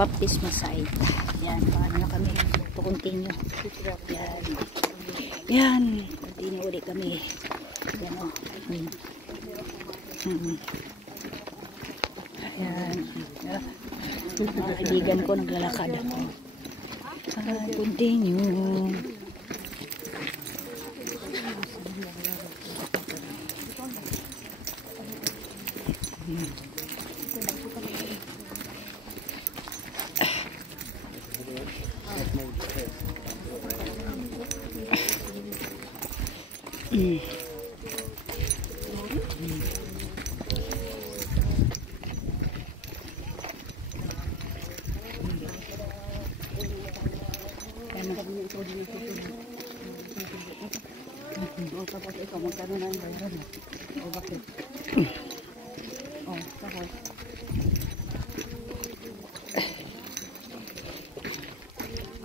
Baptismal site. Yan, paano na kami to continue. Yan. Yan, continue ulit kami. Yan o. Ayan. Mga kaibigan ko naglalakad ako. Continue. Tapos ikaw, magkano na yung bayaran mo? O bakit? O, tapos.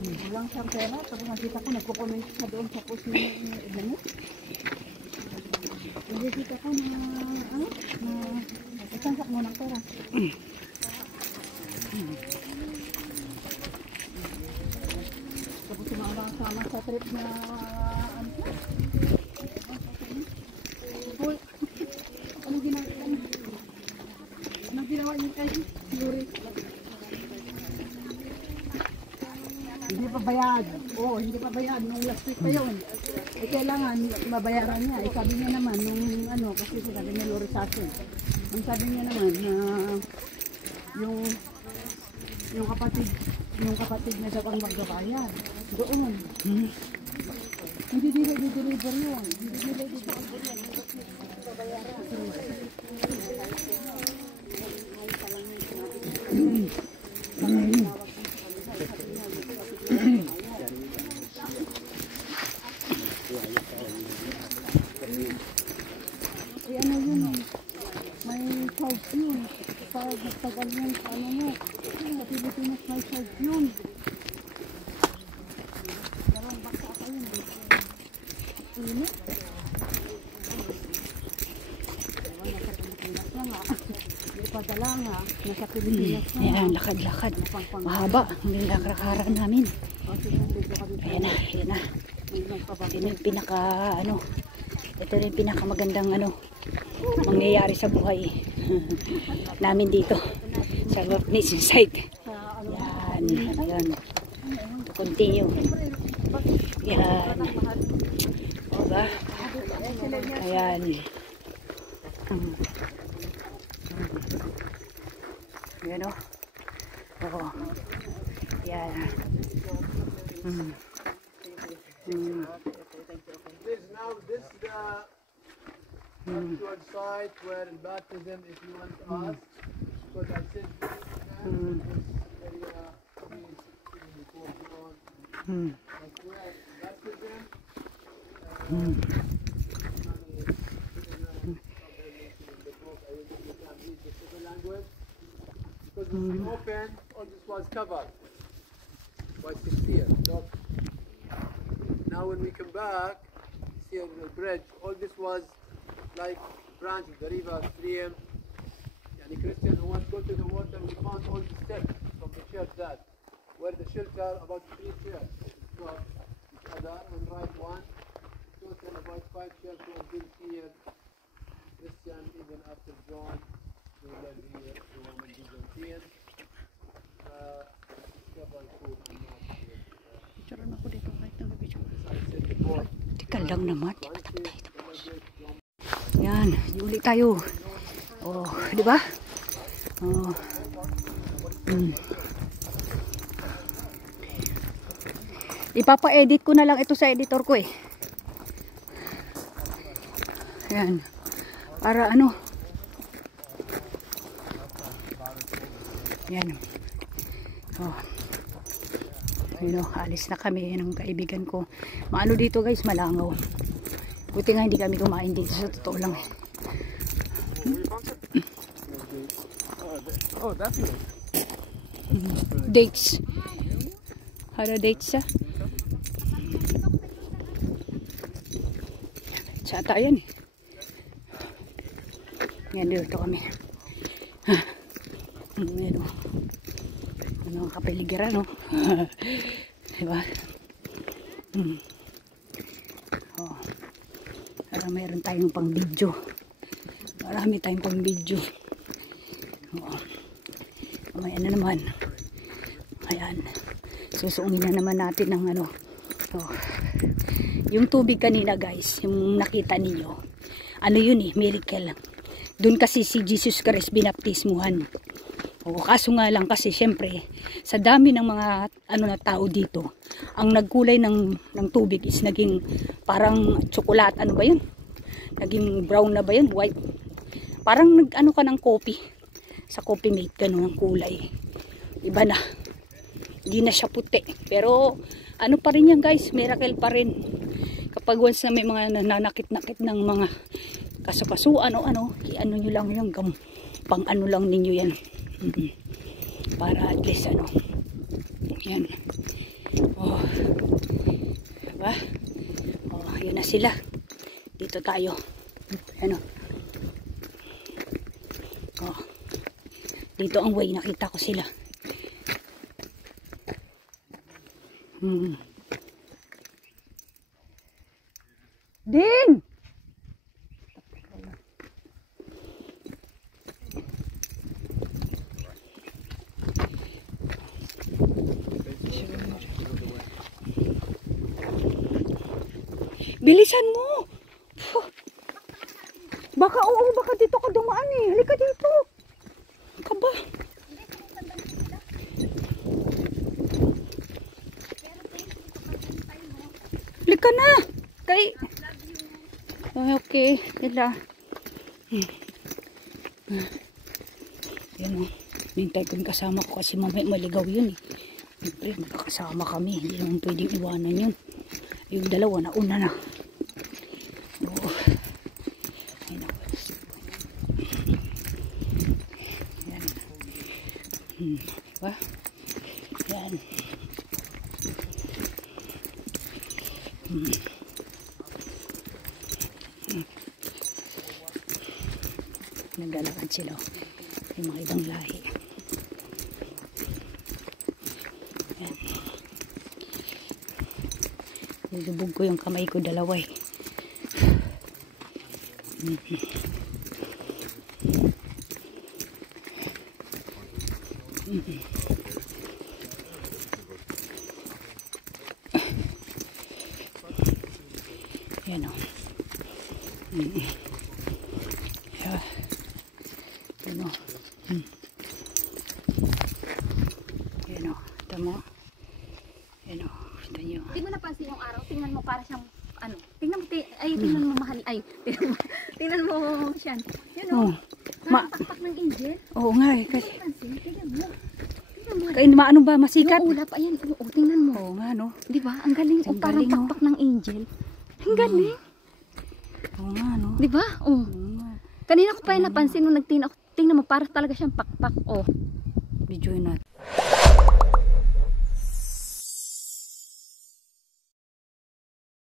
Walang siyang pera. Tapos nakita ko, nagko-comment na doon sa post ni Edmund. Nakita ko na, isansak mo ng pera. Tapos sumasama sa trip na, anong ginawa niyo kay Luri? Hindi pa bayad. Oo, hindi pa bayad. Nung last week pa yun. Eh, kailangan mabayaran niya. Eh, sabi niya naman, nung ano, kasi sabi niya Luri sa akin. Ang sabi niya naman, na yung kapatid na siya pang magbabayad. Doon. Hindi deliver yun. Hindi deliver yun. Ano yun? May charge yun. Pag nagtagal yung ano mo. Sa Pilipinas may charge yun. Darang baka ka yun. Init. Padala nga, nasa Pilipinas na. Ayan, lakad-lakad. Mahaba, hindi nakarakaran namin. Ayan na, ayan na. Ito yung pinaka, ano, ito yung pinakamagandang, ano, mangyayari sa buhay namin dito. Sa baptismal site. Ayan, ayan. To continue. Ayan. Diba? Ayan. Yan o. Oo. Yan. This is the actual site where in baptism, if you want to ask, because I said this area is before John. That's where baptism. Because when we opened, all this was covered by 6 years. Now when we come back, see on the bridge, all this was like branches, the river, stream. And the Christians who want to go to the water, we found all the steps from the church that where the shelter about 3 chairs got each other and right one. Total about 5 chairs were built here. Christian even after John. Charon ako dito kahit nag-video. Tika lang naman. Yan, uli tayo. Oh, di ba? Oh. Ipapa-edit ko na lang ito sa editor ko eh. Yan. Para ano? Yan. Oh. Ayun, alis na kami ng kaibigan ko. Maano dito guys, malangaw. Buti nga hindi kami kumain dito, sa totoo lang. Oh, definitely. dates. Hara dates siya. Sata yan eh. Ngayon dito kami. Ano ang kapiligiran, no? Diba? Oh. Para mayroon tayong pang video. Marami tayong pang video. Oh. Mamaya na naman. Ayan. Susuungin na naman natin ng ano. Oh. Yung tubig kanina guys, yung nakita niyo. Ano yun eh, miracle. Doon kasi si Jesus Christ binaptismuhan. O, kaso nga lang kasi syempre sa dami ng mga na tao dito, ang nagkulay ng tubig is naging parang tsokolat, ano ba yun? Naging brown na ba yun? White. Parang nag-ano ka ng coffee. Sa coffee mate ganun ang kulay. Iba na. Hindi na siya puti. Pero ano pa rin yan guys, miracle pa rin. Kapag once na may mga nananakit-nakit ng mga kasukasuan o ano, i-ano nyo lang yung pang ano lang ninyo yan. Para at least ano yan. Oh, diba? Oh, yun na sila. Dito tayo. Ano? Oh, dito ang way, nakita ko sila. Din! Bilisan mo. Baka baka dito ka dumaan eh. Halika dito. Kaba. Halika na. Okay. Dila. Yan o. Hintay ko yung kasama ko kasi mamaya maligaw yun eh. Siyempre, magkakasama kami. Hindi naman pwedeng iwanan yun. Yung dalawa na una na. Oo. Ay naku. Yan. Diba? Yan. Naglalakad sila. Yung mga ibang lahi. Yan. Nilubog ko yung kamay ko dalawa eh. Yan o. Yan o. Yan o. Tama. Yan o. Kita nyo. Hindi mo napansin yung araw, tingnan mo para siyang ano, tingnan mo, tingnan mo mahal, tingnan mo siya. Yun o, parang pakpak ng angel. Oo nga eh. Kasi, Tingnan mo. kaya maano ba masikat? Yung ulap, ayan, tingnan mo. Oo nga no. Di ba? Ang galing, Ang parang galing, pakpak ng angel. Ang galing. Oo nga no. Di ba? Oh. Oo nga. Kanina ko pa yung napansin nung tingnan mo, para talaga siyang pakpak. Oh. Video natin.